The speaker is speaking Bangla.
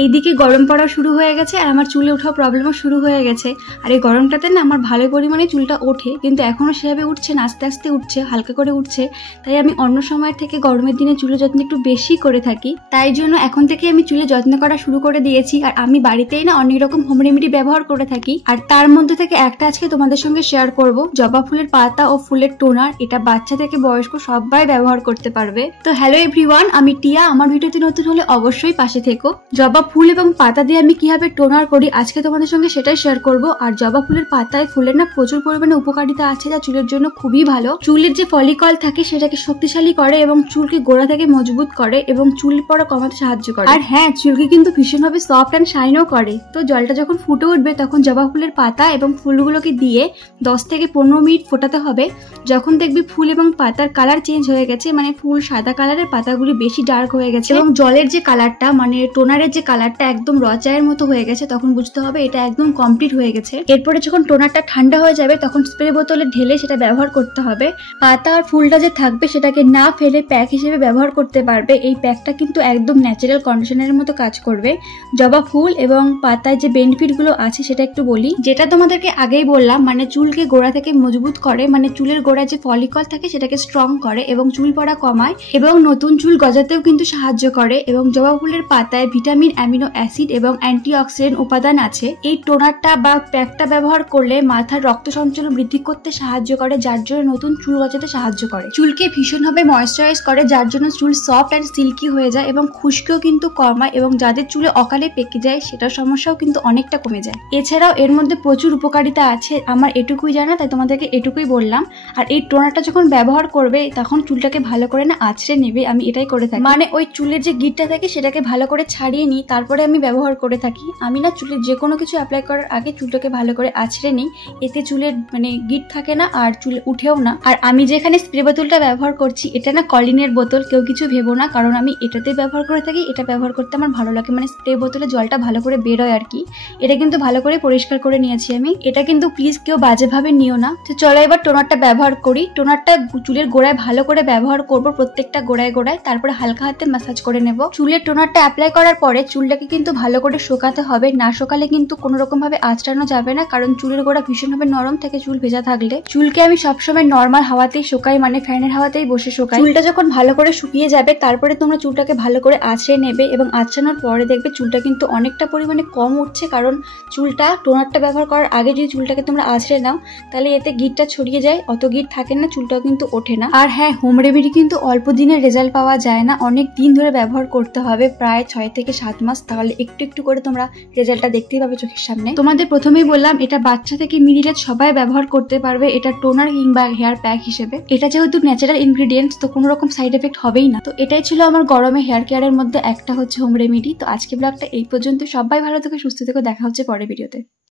এইদিকে গরম পড়া শুরু হয়ে গেছে আর আমার চুলে ওঠাও প্রবলেমও শুরু হয়ে গেছে। আর এই গরমটাতে না আমার ভালো পরিমাণে চুলটা ওঠে, কিন্তু এখনো সেভাবে উঠছে না, আস্তে আস্তে উঠছে, হালকা করে উঠছে। তাই আমি অন্য সময়ের থেকে গরমের দিনে চুলের যত্ন একটু বেশি করে থাকি। তাই জন্য এখন থেকে আমি চুলে যত্ন করা শুরু করে দিয়েছি। আর আমি বাড়িতেই না অনেক রকম হোম রেমেডি ব্যবহার করে থাকি, আর তার মধ্যে থেকে একটা আজকে তোমাদের সঙ্গে শেয়ার করব, জবা ফুলের পাতা ও ফুলের টোনার। এটা বাচ্চা থেকে বয়স্ক সবাই ব্যবহার করতে পারবে। তো হ্যালো এভরিওয়ান, আমি টিয়া। আমার ভিডিওতে নতুন হলে অবশ্যই পাশে থেকো। জবা ফুল এবং পাতা দিয়ে আমি কিভাবে টোনার করি আজকে তোমাদের সঙ্গে সেটাই শেয়ার করব। আর জবা ফুলের পাতায় ফুলের না প্রচুর পরিমাণে উপকারিতা আছে, যা চুলের জন্য খুবই ভালো। চুলের যে ফলিকল থাকে সেটাকে শক্তিশালী করে এবং চুলকে গোড়া থেকে মজবুত করে এবং চুল পড়া কমাতে সাহায্য করে। আর হ্যাঁ, চুলকে কিন্তু ভীষণভাবে সফট অ্যান্ড শাইনও করে। তো জলটা যখন ফুটে উঠবে তখন জবা ফুলের পাতা এবং ফুলগুলোকে দিয়ে 10 থেকে 15 মিনিট ফোটাতে হবে। যখন দেখবি ফুল এবং পাতার কালার চেঞ্জ হয়ে গেছে, মানে ফুল সাদা কালারের, পাতাগুলি বেশি ডার্ক হয়ে গেছে এবং জলের যে কালারটা মানে টোনারের যে কালারটা একদম রচায়ের মতো হয়ে গেছে, তখন বুঝতে হবে এটা একদম কমপ্লিট হয়ে গেছে। এরপরে যখন টোনারটা ঠান্ডা হয়ে যাবে তখন স্প্রে বোতলে ঢেলে সেটা ব্যবহার করতে হবে। পাতা আর ফুলটা যে থাকবে সেটাকে না ফেলে প্যাক হিসেবে ব্যবহার করতে পারবে। এই প্যাকটা কিন্তু একদম ন্যাচারাল কন্ডিশনারের মতো কাজ করবে। জবা ফুল এবং পাতায় যে বেনিফিট গুলো আছে সেটা একটু বলি, যেটা তোমাদেরকে আগেই বললাম, মানে চুলকে গোড়া থেকে মজবুত করে, মানে চুলের গোড়ায় যে ফলিকল থাকে সেটাকে স্ট্রং করে এবং চুল পড়া কমায় এবং নতুন চুল গজাতেও কিন্তু সাহায্য করে। এবং জবা ফুলের পাতায় ভিটামিন, অ্যামিনো অ্যাসিড এবং অ্যান্টিঅক্সিডেন্ট উপাদান আছে। এই টোনারটা বা প্যাকটা ব্যবহার করলে মাথার রক্ত সঞ্চালন বৃদ্ধি করতে সাহায্য করে, যার জন্য নতুন চুল গজাতে সাহায্য করে। চুলকে ভীষণভাবে ময়েশ্চারাইজ করে, যার জন্য চুল সফট অ্যান্ড সিল্কি হয়ে যায় এবং খুশকিও কিন্তু কমায় এবং যাদের চুলে অকালে পেকে যায় সেটার সমস্যাও কিন্তু অনেকটা কমে যায়। এছাড়াও এর মধ্যে প্রচুর উপকারিতা আছে, আমার এটুকুই জানা, তাই তোমাদেরকে এটুকুই বললাম। আর এই টোনারটা যখন ব্যবহার করবে তখন চুলটাকে ভালো করে না আঁচড়ে নেবে। আমি এটাই করে থাকি, মানে ওই চুলের যে গিটটা থাকে সেটাকে ভালো করে ছাড়িয়ে নিই, তারপরে আমি ব্যবহার করে থাকি। আমি না চুলের যে কোনো কিছু অ্যাপ্লাই করার আগে চুলটাকে ভালো করে আঁচড়ে নিই, এতে চুলের মানে গিট থাকে না আর চুল উঠেও না। আর আমি যেখানে স্প্রে বোতলটা ব্যবহার করছি এটা না কলিনের বোতল, কেউ কিছু ভেবো না, কারণ আমি এটাতে ব্যবহার করে থাকি। এটা ব্যবহার করতে আমার ভালো লাগে, মানে স্প্রে বোতলে জলটা ভালো করে বেরোয় আর কি। এটা কিন্তু ভালো করে পরিষ্কার করে নিয়েছি আমি। এটা কিন্তু প্লিজ কেউ বাজেভাবে নিও না। তো চলো এবার টোনারটা ব্যবহার করি। টোনারটা চুলের গোড়ায় ভালো করে ব্যবহার করব, প্রত্যেকটা গোড়ায় গোড়ায়, তারপরে হালকা হাতে ম্যাসাজ করে নেব। চুলের টোনারটা অ্যাপ্লাই করার পরে চুলটাকে কিন্তু ভালো করে শুকাতে হবে, না শুকালে কিন্তু কোনো রকম ভাবে আঁচড়ানো যাবে না, কারণ চুলের গোড়া ভীষণভাবে নরম থাকে চুল ভেজা থাকলে। চুলকে আমি সবসময় নর্মাল হাওয়াতেই শুকাই, মানে ফ্যানের হাওয়াতেই বসে শুকাই। চুলটা যখন ভালো করে শুকিয়ে যাবে তারপরে তোমরা চুলটাকে ভালো করে আঁচড়ে নেবে এবং আঁচড়ানোর পরে দেখবে চুলটা কিন্তু অনেকটা পরিমাণে কম উঠছে, কারণ চুলটা টোনারটা ব্যবহার করার আগে যদি চুলটাকে তোমরা আঁচড়ে নাও তাহলে এতে গিটটা ছড়িয়ে যায়, অত গিট থাকে না, চুলটাও কিন্তু ওঠে না। আর হ্যাঁ, হোম রেমেডি কিন্তু অল্প দিনের রেজাল্ট পাওয়া যায় না, অনেক দিন ধরে ব্যবহার করতে হবে, প্রায় 6 থেকে 7 মাস, তাহলে একটু একটু করে তোমরা রেজাল্টটা দেখতেই পাবে চোখের সামনে। তোমাদের প্রথমেই বললাম এটা বাচ্চা থেকে মিডিল এজ সবাই ব্যবহার করতে পারবে, এটা টোনার কিংবা হেয়ার প্যাক হিসেবে। এটা যেহেতু ন্যাচারাল ইনগ্রিডিয়েন্টস, তো কোনো রকম সাইড এফেক্ট হবেই না। তো এটাই ছিল আমার গরমে হেয়ার কেয়ারের মধ্যে একটা হচ্ছে হোম রেমেডি। তো আজকে ব্লগটা এই পর্যন্ত। সবাই ভালো থেকো, সুস্থ থেকো, দেখা হচ্ছে পরের ভিডিওতে।